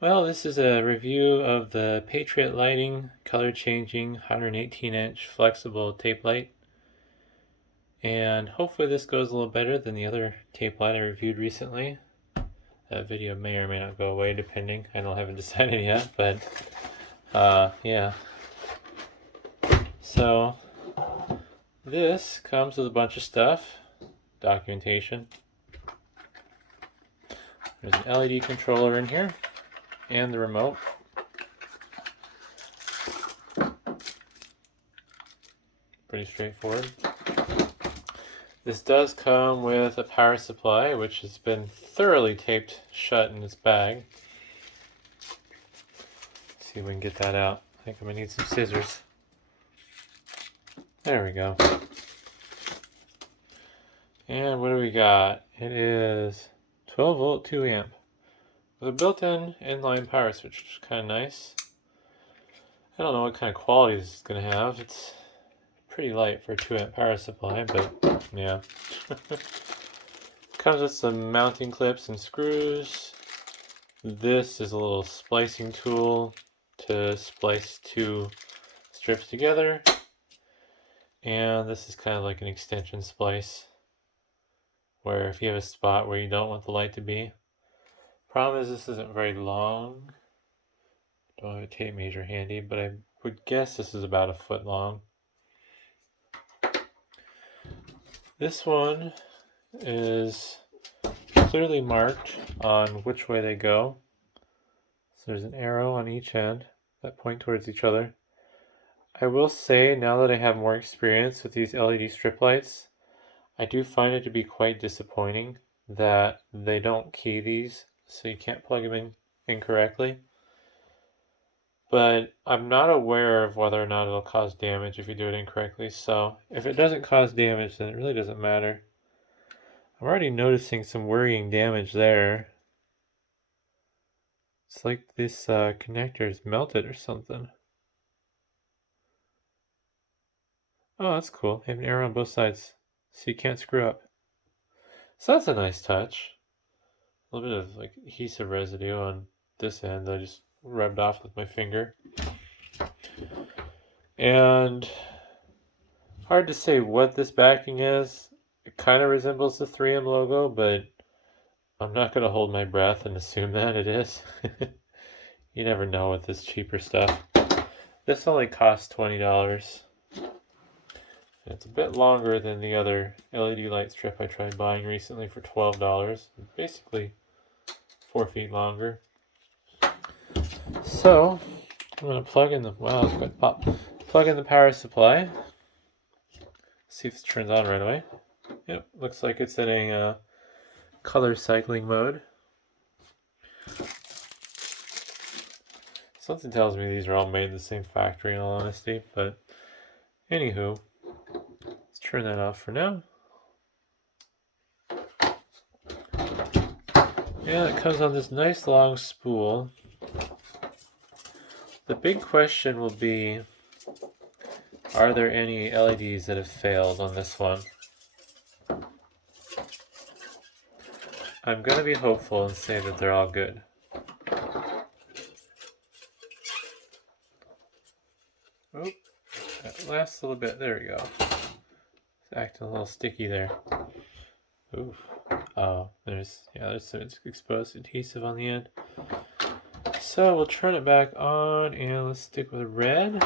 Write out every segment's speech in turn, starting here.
Well, this is a review of the Patriot Lighting color changing 118-inch flexible tape light. And hopefully this goes a little better than the other tape light I reviewed recently. That video may or may not go away depending. I haven't decided yet, but yeah. So this comes with a bunch of stuff. Documentation. There's an LED controller in here and the remote. Pretty straightforward. This does come with a power supply, which has been thoroughly taped shut in its bag. Let's see if we can get that out. I think I'm gonna need some scissors. There we go. And what do we got? It is 12 volt, 2 amp. With a built-in inline power switch, which is kind of nice. I don't know what kind of quality this is going to have. It's pretty light for a 2 amp power supply, but yeah. Comes with some mounting clips and screws. This is a little splicing tool to splice two strips together. And this is kind of like an extension splice, where if you have a spot where you don't want the light to be. Problem is this isn't very long. Don't have a tape measure handy, but I would guess this is about 1 foot long. This one is clearly marked on which way they go. So there's an arrow on each end that point towards each other. I will say, now that I have more experience with these LED strip lights, I do find it to be quite disappointing that they don't key these, so you can't plug them in incorrectly. But I'm not aware of whether or not it'll cause damage if you do it incorrectly, so if it doesn't cause damage, then it really doesn't matter. I'm already noticing some worrying damage there. It's like this connector is melted or something. Oh, that's cool. They have an arrow on both sides, so you can't screw up. So that's a nice touch. A little bit of like adhesive residue on this end that I just rubbed off with my finger. And hard to say what this backing is. It kind of resembles the 3M logo, but I'm not going to hold my breath and assume that it is. You never know with this cheaper stuff. This only costs $20. It's a bit longer than the other LED light strip I tried buying recently for $12. Basically 4 feet longer. So I'm going to plug in the, wow, it's quite pop. Plug in the power supply. See if it turns on right away. Yep, looks like it's in a color cycling mode. Something tells me these are all made in the same factory, in all honesty, but anywho, let's turn that off for now. Yeah, it comes on this nice long spool. The big question will be, are there any LEDs that have failed on this one? I'm going to be hopeful and say that they're all good. Oop, that last little bit, there we go. It's acting a little sticky there. Oof. Oh, there's some exposed adhesive on the end. So we'll turn it back on and let's stick with red.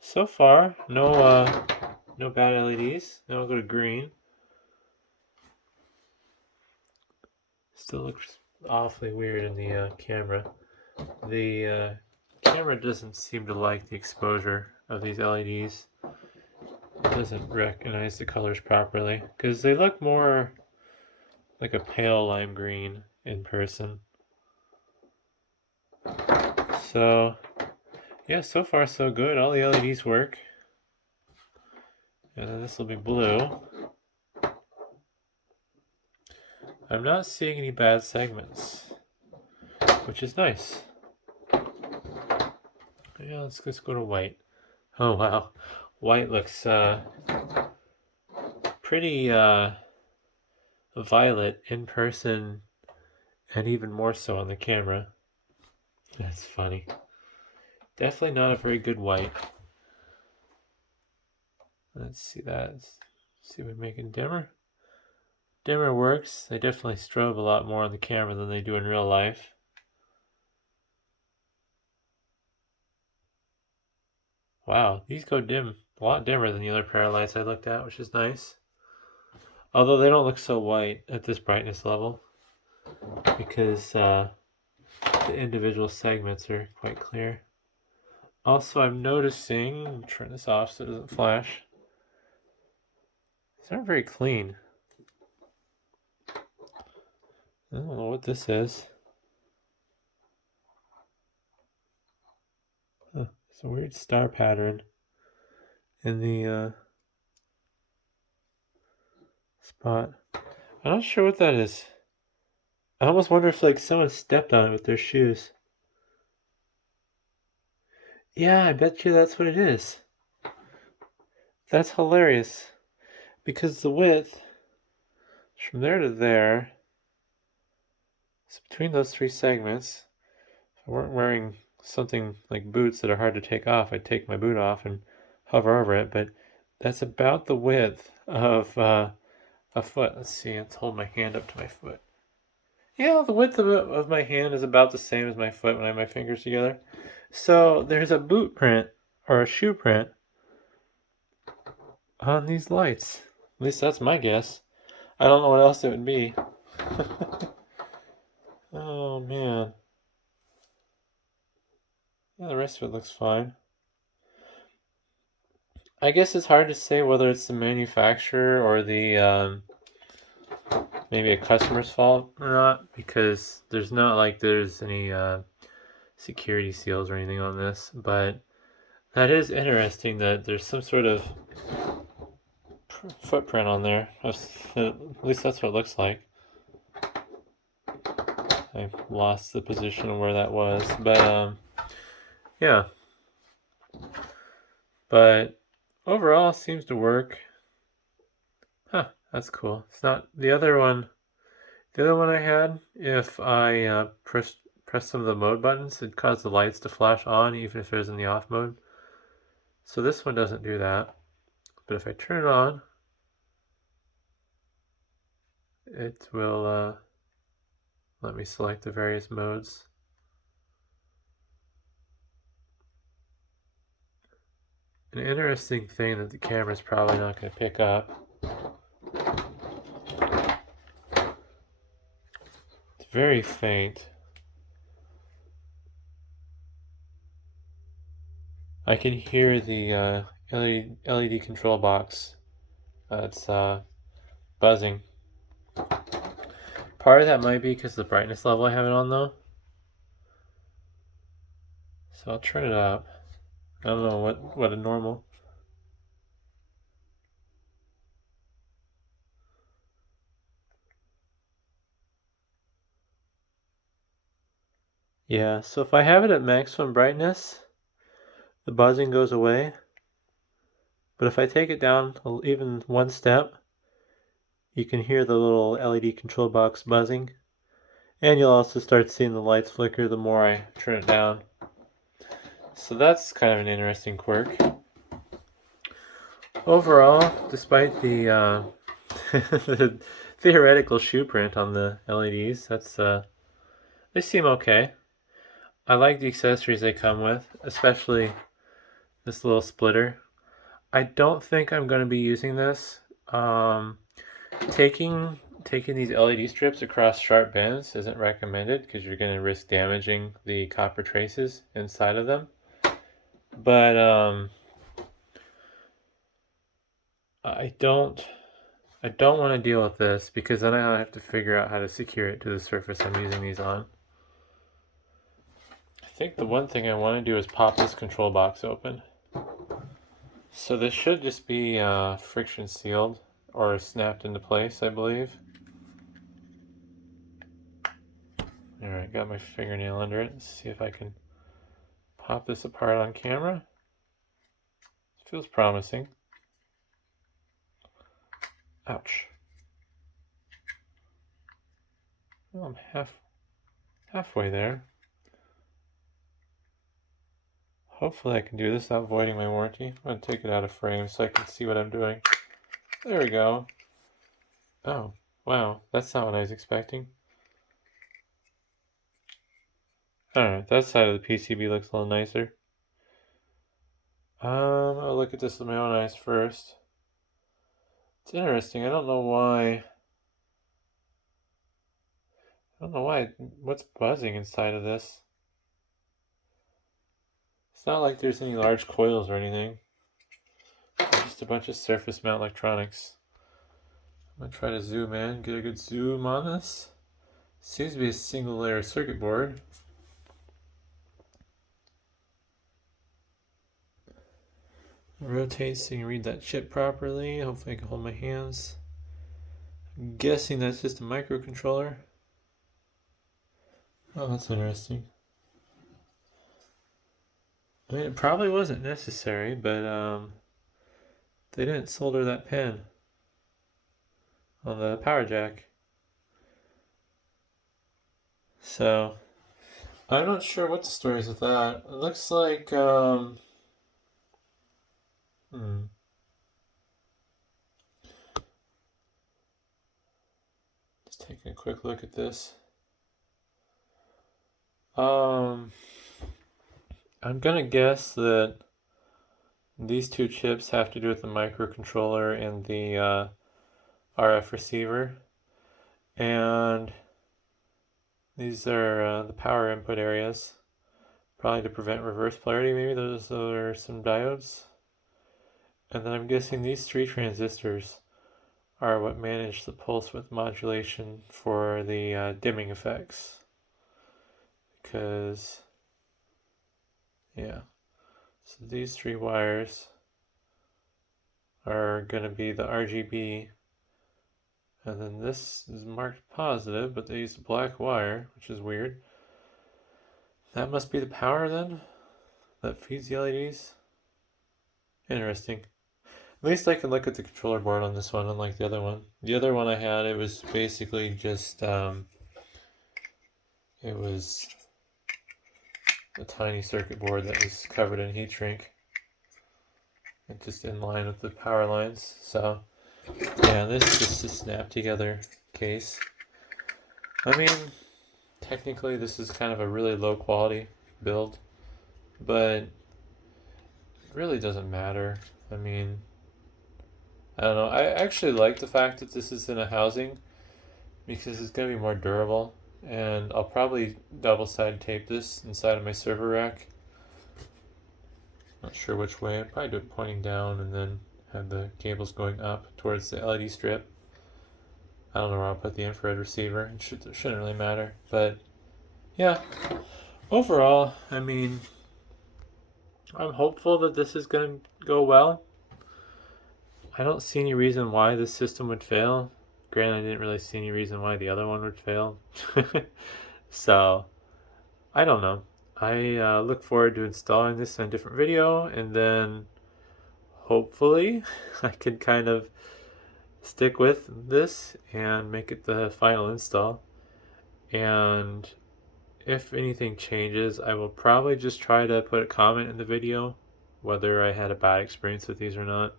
So far, no bad LEDs. Now we'll go to green. Still looks awfully weird in the camera. The camera doesn't seem to like the exposure of these LEDs. It doesn't recognize the colors properly because they look more like a pale lime green in person. So yeah, so far so good. All the LEDs work. And then this will be blue. I'm not seeing any bad segments, which is nice. Yeah, let's go to white. Oh wow, white looks pretty violet in person and even more so on the camera. That's funny. Definitely not a very good white. Let's see that. Let's see if we make it dimmer. Dimmer works. They definitely strobe a lot more on the camera than they do in real life. Wow, these go dim, a lot dimmer than the other pair of lights I looked at, which is nice. Although they don't look so white at this brightness level because the individual segments are quite clear. Also, I'm noticing, I'll turn this off so it doesn't flash. These aren't very clean. I don't know what this is. Huh, it's a weird star pattern in the spot. I'm not sure what that is. I almost wonder if like someone stepped on it with their shoes. Yeah, I bet you that's what it is. That's hilarious. Because the width from there to there, so between those three segments, if I weren't wearing something like boots that are hard to take off, I'd take my boot off and hover over it, but that's about the width of a foot. Let's see, let's hold my hand up to my foot. Yeah, the width of my hand is about the same as my foot when I have my fingers together. So there's a boot print or a shoe print on these lights. At least that's my guess. I don't know what else it would be. Oh man. Yeah, the rest of it looks fine. I guess it's hard to say whether it's the manufacturer or the maybe a customer's fault or not, because there's not like there's any security seals or anything on this, but that is interesting that there's some sort of footprint on there. At least that's what it looks like. I lost the position of where that was, but yeah. But overall, it seems to work. Huh, that's cool. It's not the other one. The other one I had, if I press some of the mode buttons, it caused the lights to flash on even if it was in the off mode. So this one doesn't do that. But if I turn it on, it will let me select the various modes. An interesting thing that the camera's probably not going to pick up. It's very faint. I can hear the LED control box. It's buzzing. Part of that might be because of the brightness level I have it on though. So I'll turn it up. I don't know what a normal. Yeah, so if I have it at maximum brightness, the buzzing goes away. But if I take it down even one step, you can hear the little LED control box buzzing. And you'll also start seeing the lights flicker the more I turn it down. So that's kind of an interesting quirk. Overall, despite the the theoretical shoe print on the LEDs, they seem okay. I like the accessories they come with, especially this little splitter. I don't think I'm going to be using this. Taking these LED strips across sharp bends isn't recommended because you're going to risk damaging the copper traces inside of them. But I don't want to deal with this because then I have to figure out how to secure it to the surface I'm using these on. I think the one thing I want to do is pop this control box open. So this should just be friction sealed or snapped into place, I believe. Alright, got my fingernail under it. Let's see if I can pop this apart on camera. It feels promising. Ouch. Well, I'm halfway there. Hopefully I can do this without voiding my warranty. I'm going to take it out of frame so I can see what I'm doing. There we go. Oh, wow. That's not what I was expecting. Alright, that side of the PCB looks a little nicer. I'll look at this with my own eyes first. It's interesting. I don't know why. What's buzzing inside of this? It's not like there's any large coils or anything. It's just a bunch of surface mount electronics. I'm going to try to zoom in, get a good zoom on this. Seems to be a single layer circuit board. Rotate so you can read that chip properly. Hopefully I can hold my hands. I'm guessing that's just a microcontroller. Oh, that's interesting. I mean, it probably wasn't necessary, but they didn't solder that pin on the power jack. So, I'm not sure what the story is with that. It looks like, Just taking a quick look at this. I'm gonna guess that these two chips have to do with the microcontroller and the RF receiver. And these are the power input areas. Probably to prevent reverse polarity, maybe those are some diodes. And then I'm guessing these three transistors are what manage the pulse width modulation for the dimming effects. Because, yeah, so these three wires are going to be the RGB, and then this is marked positive, but they used a black wire, which is weird. That must be the power then that feeds the LEDs. Interesting. At least I can look at the controller board on this one, unlike the other one. The other one I had, it was basically just it was a tiny circuit board that was covered in heat shrink and just in line with the power lines. So yeah, this is just a snap together case. I mean, technically this is kind of a really low quality build, but it really doesn't matter. I mean, I don't know. I actually like the fact that this is in a housing because it's going to be more durable. And I'll probably double-sided tape this inside of my server rack. Not sure which way. I'd probably do it pointing down and then have the cables going up towards the LED strip. I don't know where I'll put the infrared receiver. It shouldn't really matter. But yeah, overall, I mean, I'm hopeful that this is going to go well. I don't see any reason why this system would fail. Granted, I didn't really see any reason why the other one would fail. So, I don't know. I look forward to installing this in a different video, and then hopefully I can kind of stick with this and make it the final install. And if anything changes, I will probably just try to put a comment in the video whether I had a bad experience with these or not.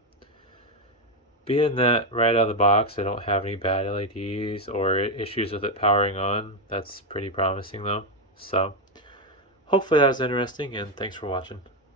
Being that right out of the box I don't have any bad LEDs or issues with it powering on, that's pretty promising though. So hopefully that was interesting, and thanks for watching.